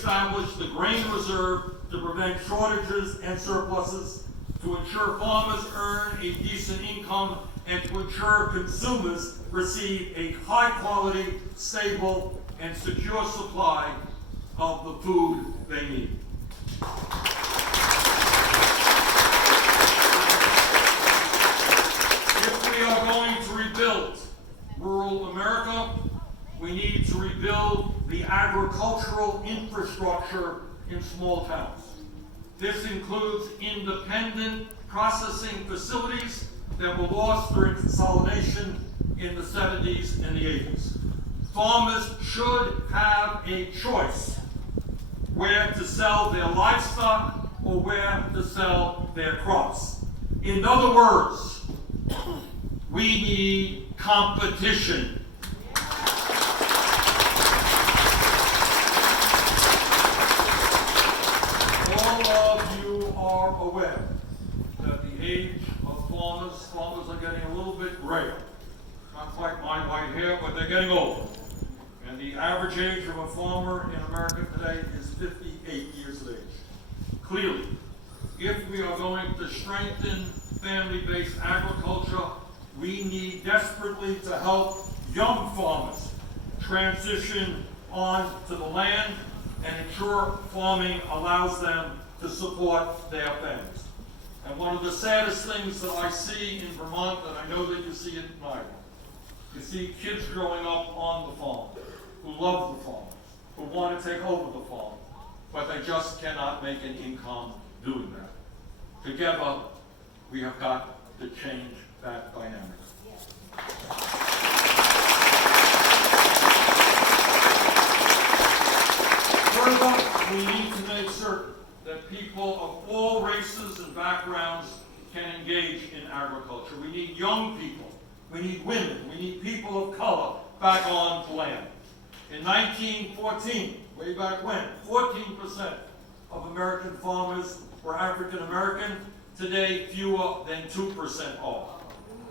reestablish the grain reserve to prevent shortages and surpluses, to ensure farmers earn a decent income, and to ensure consumers receive a high-quality, stable, and secure supply of the food they need. If we are going to rebuild rural America, we need to rebuild the agricultural infrastructure in small towns. This includes independent processing facilities that were lost during consolidation in the 70s and the 80s. Farmers should have a choice where to sell their livestock or where to sell their crops. In other words, we need competition. All of you are aware that the age of farmers are getting a little bit grayer. Not quite my white hair, but they're getting older. And the average age of a farmer in America today is 58 years of age. Clearly, if we are going to strengthen family-based agriculture, we need desperately to help young farmers transition onto the land and ensure farming allows them to support their families. And one of the saddest things that I see in Vermont, and I know that you see it in Iowa, you see kids growing up on the farm who love the farm, who want to take over the farm, but they just cannot make an income doing that. Together, we have got to change that dynamic. Further, we need to make certain that people of all races and backgrounds can engage in agriculture. We need young people, we need women, we need people of color back on the land. In 1914, way back when, 14% of American farmers were African American. Today, fewer than 2% are.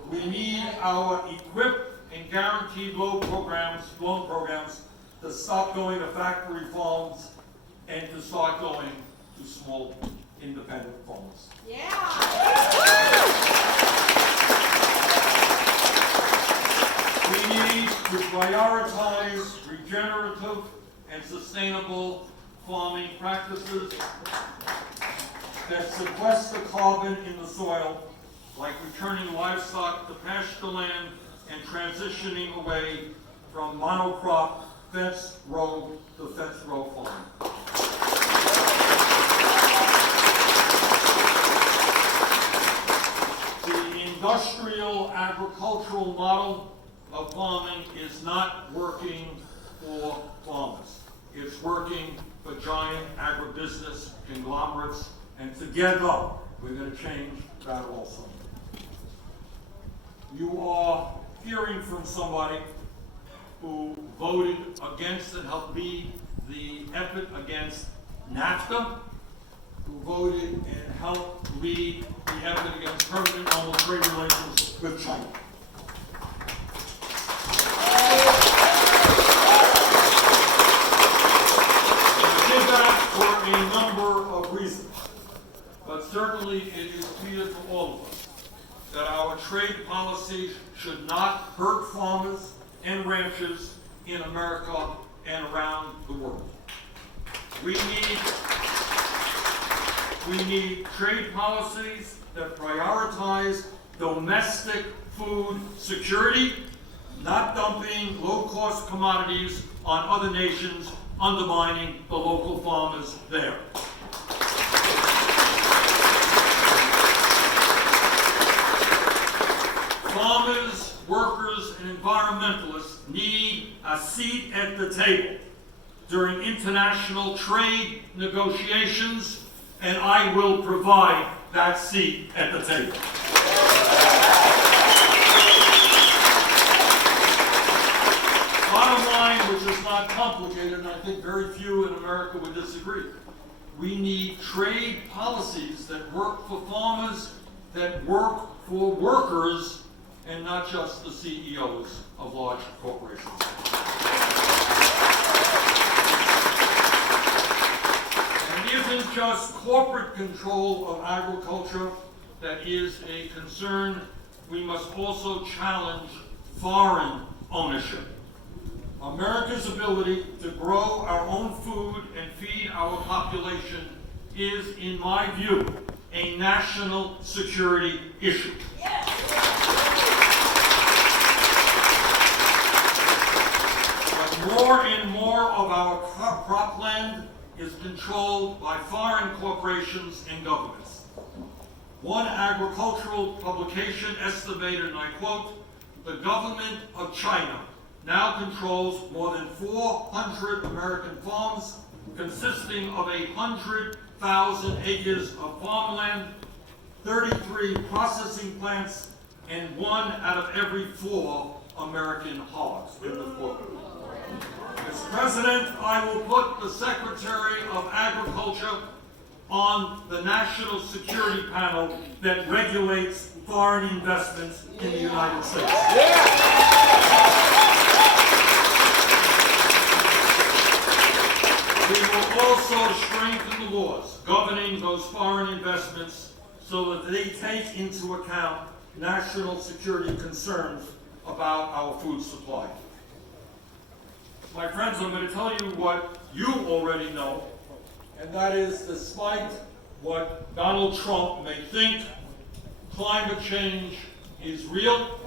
We need our equipped and guaranteed loan programs to stop going to factory farms and to start going to small independent farmers. Yeah. We need to prioritize regenerative and sustainable farming practices that sequester carbon in the soil, like returning livestock to pasture land and transitioning away from monocrop fence row to fence row farming. The industrial agricultural model of farming is not working for farmers. It's working for giant agribusiness conglomerates, and together we're going to change that also. You are hearing from somebody who voted against and helped lead the effort against NAFTA, who voted and helped lead the effort against permanent normal trade relations with China. For a number of reasons, but certainly it is clear to all of us that our trade policies should not hurt farmers and ranchers in America and around the world. We need trade policies that prioritize domestic food security, not dumping low-cost commodities on other nations, undermining the local farmers there. Farmers, workers, and environmentalists need a seat at the table during international trade negotiations, and I will provide that seat at the table. Bottom line, which is not complicated, and I think very few in America would disagree. We need trade policies that work for farmers, that work for workers, and not just the CEOs of large corporations. just corporate control of agriculture that is a concern. We must also challenge foreign ownership. America's ability to grow our own food and feed our population is, in my view, a national security issue. But more and more of our cropland is controlled by foreign corporations and governments. One agricultural publication estimated, and I quote, "The government of China now controls more than 400 American farms, consisting of 100,000 acres of farmland, 33 processing plants, and 1 out of every 4 American hogs." In the quote. Mr. President, I will put the Secretary of Agriculture on the National Security Panel that regulates foreign investments in the United States. We will also strengthen the laws governing those foreign investments so that they take into account national security concerns about our food supply. My friends, I'm going to tell you what you already know, and that is, despite what Donald Trump may think, climate change is real.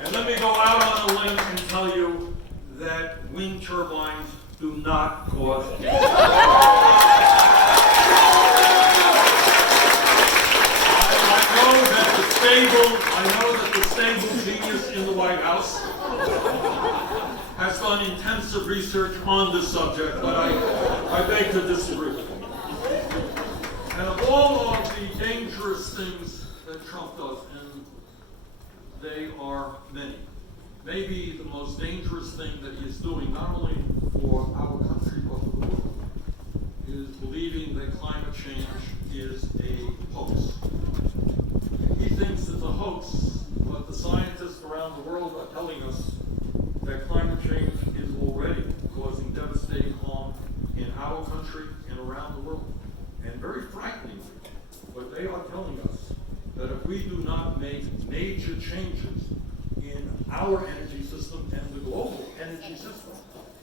And let me go out on a limb and tell you that wind turbines do not cause cancer. I know that the stable genius in the White House has done intensive research on this subject, but I beg to disagree with him. And of all of the dangerous things that Trump does, and they are many, maybe the most dangerous thing that he is doing, not only for our country but for the world, is believing that climate change is a hoax. He thinks it's a hoax, but the scientists around the world are telling us that climate change is already causing devastating harm in our country and around the world. And very frighteningly, but they are telling us that if we do not make major changes in our energy system and the global energy system,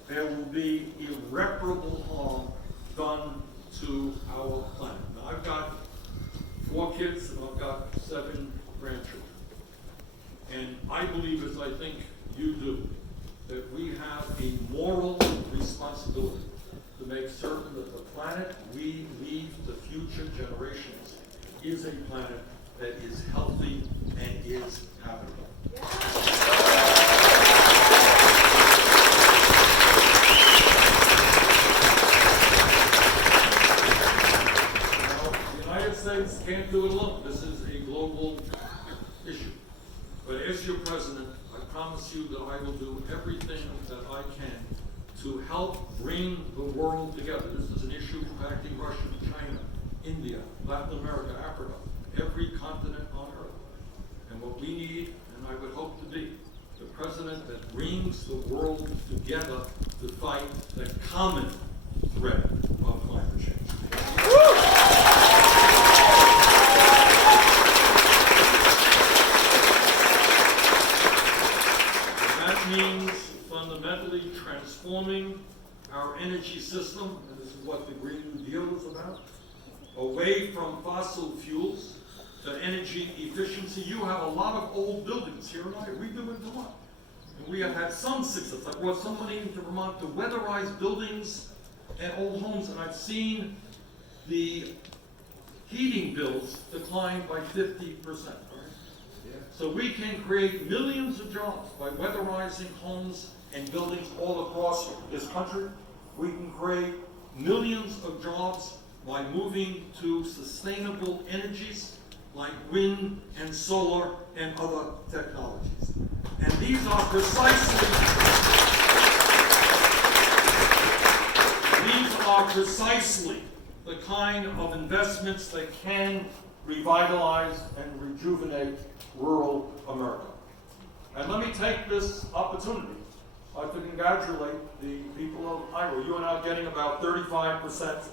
there will be irreparable harm done to our planet. Now, I've got 4 kids and I've got 7 grandchildren. And I believe, as I think you do, that we have a moral responsibility to make certain that the planet we leave to future generations is a planet that is healthy and is habitable. Now, the United States can't do it alone. This is a global issue. But as your president, I promise you that I will do everything that I can to help bring the world together. This is an issue impacting Russia, China, India, Latin America, Africa, every continent on earth. And what we need, and I would hope to be, the president that brings the world together to fight the common threat of climate change. Means fundamentally transforming our energy system, and this is what the Green New Deal is about, away from fossil fuels to energy efficiency. You have a lot of old buildings here in Ireland. We do in Vermont. And we have had some success. I brought somebody into Vermont to weatherize buildings and old homes, and I've seen the heating bills decline by 50%. So we can create millions of jobs by weatherizing homes and buildings all across this country. We can create millions of jobs by moving to sustainable energies like wind and solar and other technologies. And these are precisely the kind of investments that can revitalize and rejuvenate rural America. And let me take this opportunity to congratulate the people of Iowa. You are now getting about 35%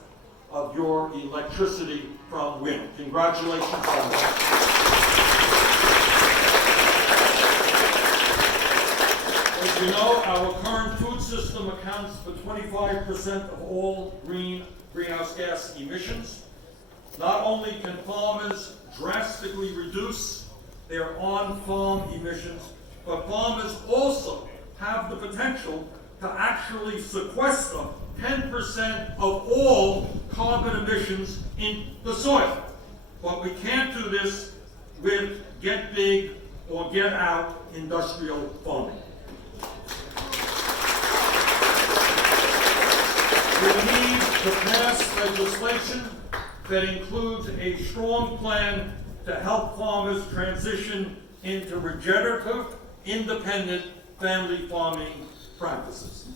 of your electricity from wind. Congratulations on that. As you know, our current food system accounts for 25% of all greenhouse gas emissions. Not only can farmers drastically reduce their on-farm emissions, but farmers also have the potential to actually sequester 10% of all carbon emissions in the soil. But we can't do this with get big or get out industrial farming. We need to pass legislation that includes a strong plan to help farmers transition into regenerative, independent family farming practices.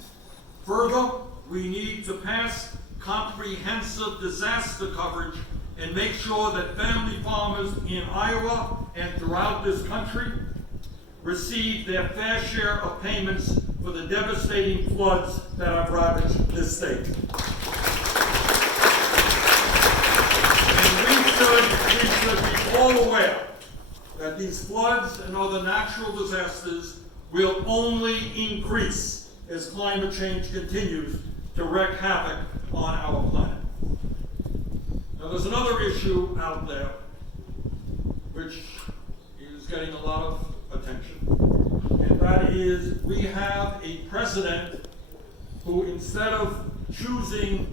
Further, we need to pass comprehensive disaster coverage and make sure that family farmers in Iowa and throughout this country receive their fair share of payments for the devastating floods that have ravaged this state. And we should be all aware that these floods and other natural disasters will only increase as climate change continues to wreak havoc on our planet. Now, there's another issue out there which is getting a lot of attention, and that is we have a president who, instead of choosing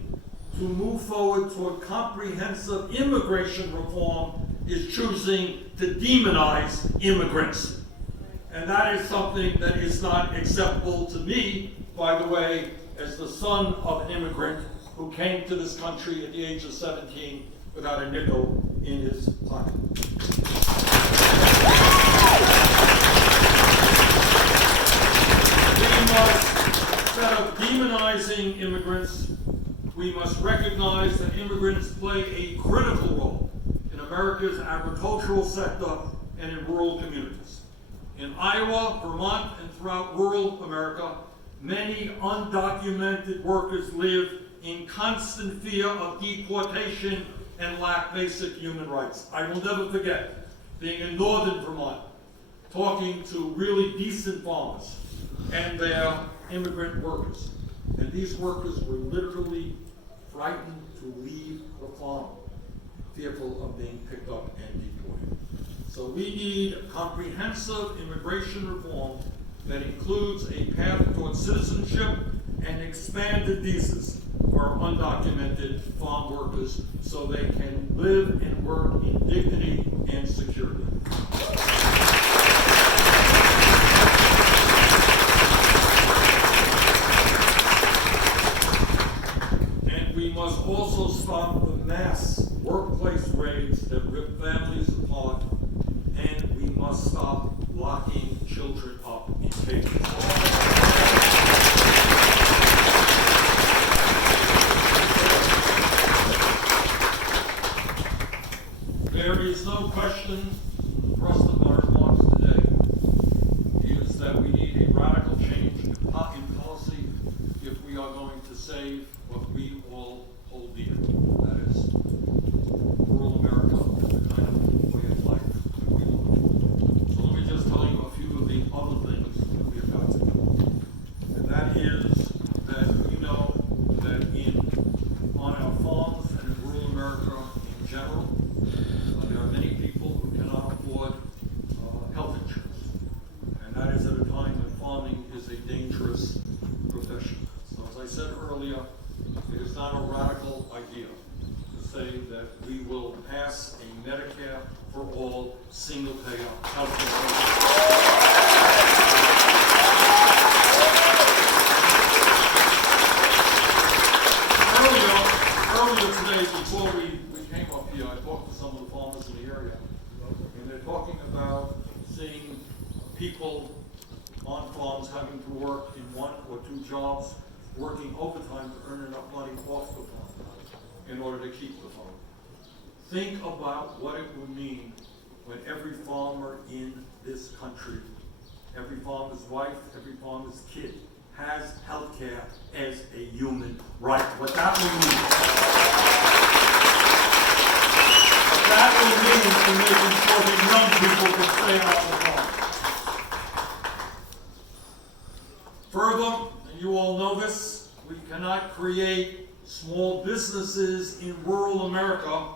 to move forward toward comprehensive immigration reform, is choosing to demonize immigrants. And that is something that is not acceptable to me, by the way, as the son of an immigrant who came to this country at the age of 17 without a nickel in his pocket. We must, instead of demonizing immigrants, we must recognize that immigrants play a critical role in America's agricultural sector and in rural communities. In Iowa, Vermont, and throughout rural America, many undocumented workers live in constant fear of deportation and lack basic human rights. I will never forget being in northern Vermont, talking to really decent farmers and their immigrant workers. And these workers were literally frightened to leave the farm, fearful of being picked up and deported. So we need comprehensive immigration reform that includes a path towards citizenship and expanded visas for undocumented farm workers so they can live and work in dignity and security. And we must also stop the mass workplace raids that rip families apart, and we must stop locking children up in cages. There is no question across my remarks today is that we need a radical change in policy if we are going to save what we all hold dear. That is rural America and the kind of way of life that we live. So let me just tell you a few of the other things that we have got to do. And that is that we know that on our farms and in rural America in general, there are many people who cannot afford health insurance. And that is at a time when farming is a dangerous profession. So as I said earlier, it is not a radical idea to say that we will pass a Medicare for all single-payer health insurance. Earlier today, before we came up here, I talked to some of the farmers in the area, and they're talking about seeing people on farms having to work in 1 or 2 jobs, working overtime to earn enough money off the farm in order to keep the farm. Think about what it would mean when every farmer in this country, every farmer's wife, every farmer's kid, has health care as a human right. What that would mean. all know this, we cannot create small businesses in rural America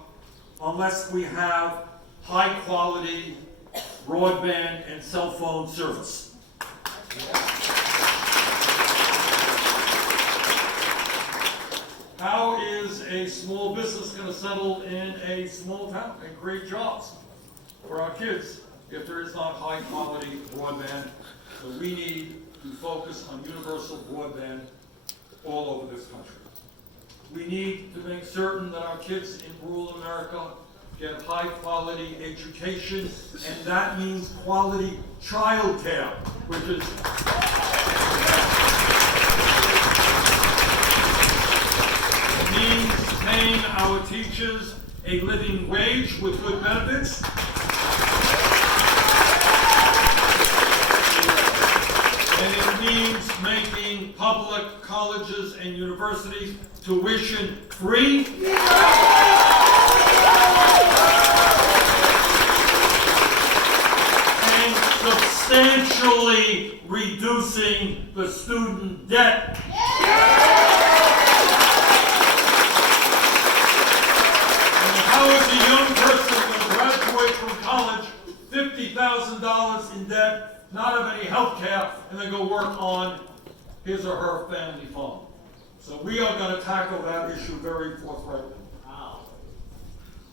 unless we have high-quality broadband and cell phone service. How is a small business going to settle in a small town and create jobs for our kids if there is not high-quality broadband? So we need to focus on universal broadband all over this country. We need to make certain that our kids in rural America get high-quality education, and that means quality child care, which is means paying our teachers a living wage with good benefits. And it means making public colleges and universities tuition free. And substantially reducing the student debt. How is a young person going to graduate from college, $50,000 in debt, not have any health care, and then go work on his or her family farm? So we are going to tackle that issue very forthrightly.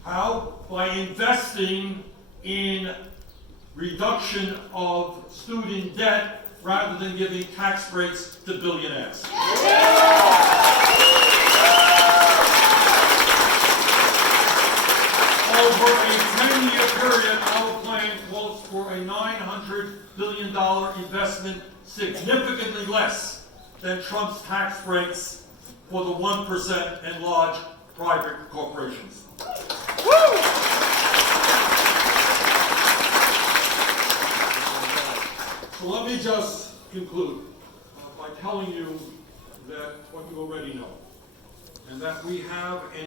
How? By investing in reduction of student debt rather than giving tax breaks to billionaires. Over a 10-year period, our plan calls for a $900 billion investment, significantly less than Trump's tax breaks for the 1% and large private corporations. So let me just conclude by telling you that what you already know, and that we have